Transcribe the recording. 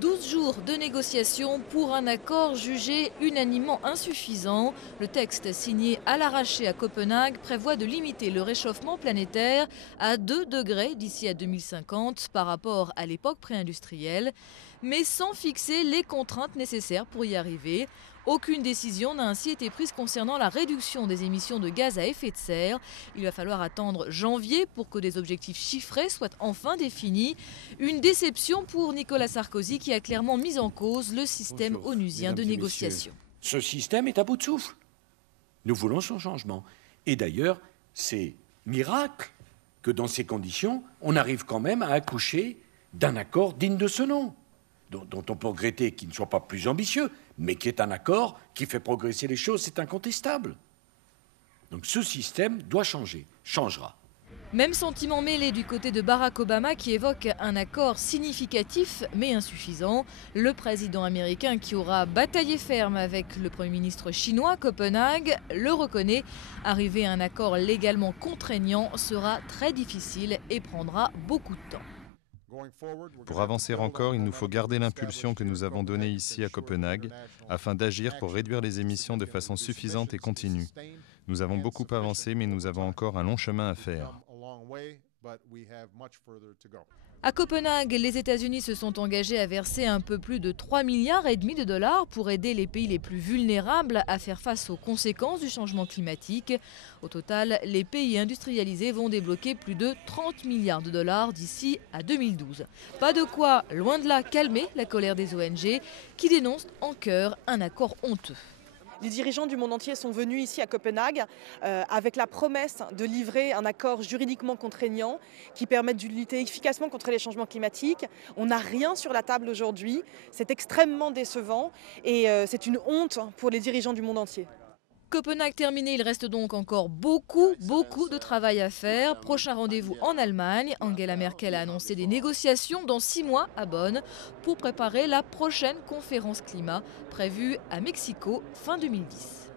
12 jours de négociations pour un accord jugé unanimement insuffisant. Le texte signé à l'arraché à Copenhague prévoit de limiter le réchauffement planétaire à 2 degrés d'ici à 2050 par rapport à l'époque pré-industrielle, mais sans fixer les contraintes nécessaires pour y arriver. Aucune décision n'a ainsi été prise concernant la réduction des émissions de gaz à effet de serre. Il va falloir attendre janvier pour que des objectifs chiffrés soient enfin définis. Une déception pour Nicolas Sarkozy qui a clairement mis en cause le système onusien de négociation. Ce système est à bout de souffle. Nous voulons son changement. Et d'ailleurs, c'est miracle que dans ces conditions, on arrive quand même à accoucher d'un accord digne de ce nom, dont on peut regretter qu'il ne soit pas plus ambitieux, mais qui est un accord qui fait progresser les choses, c'est incontestable. Donc ce système doit changer, changera. Même sentiment mêlé du côté de Barack Obama qui évoque un accord significatif mais insuffisant. Le président américain qui aura bataillé ferme avec le Premier ministre chinois à Copenhague le reconnaît. Arriver à un accord légalement contraignant sera très difficile et prendra beaucoup de temps. Pour avancer encore, il nous faut garder l'impulsion que nous avons donnée ici à Copenhague afin d'agir pour réduire les émissions de façon suffisante et continue. Nous avons beaucoup avancé, mais nous avons encore un long chemin à faire. À Copenhague, les États-Unis se sont engagés à verser un peu plus de 3,5 milliards de dollars pour aider les pays les plus vulnérables à faire face aux conséquences du changement climatique. Au total, les pays industrialisés vont débloquer plus de 30 milliards de dollars d'ici à 2012. Pas de quoi, loin de là, calmer la colère des ONG qui dénoncent en chœur un accord honteux. Les dirigeants du monde entier sont venus ici à Copenhague avec la promesse de livrer un accord juridiquement contraignant qui permette de lutter efficacement contre les changements climatiques. On n'a rien sur la table aujourd'hui, c'est extrêmement décevant et c'est une honte pour les dirigeants du monde entier. Copenhague terminé, il reste donc encore beaucoup de travail à faire. Prochain rendez-vous en Allemagne. Angela Merkel a annoncé des négociations dans 6 mois à Bonn pour préparer la prochaine conférence climat prévue à Mexico fin 2010.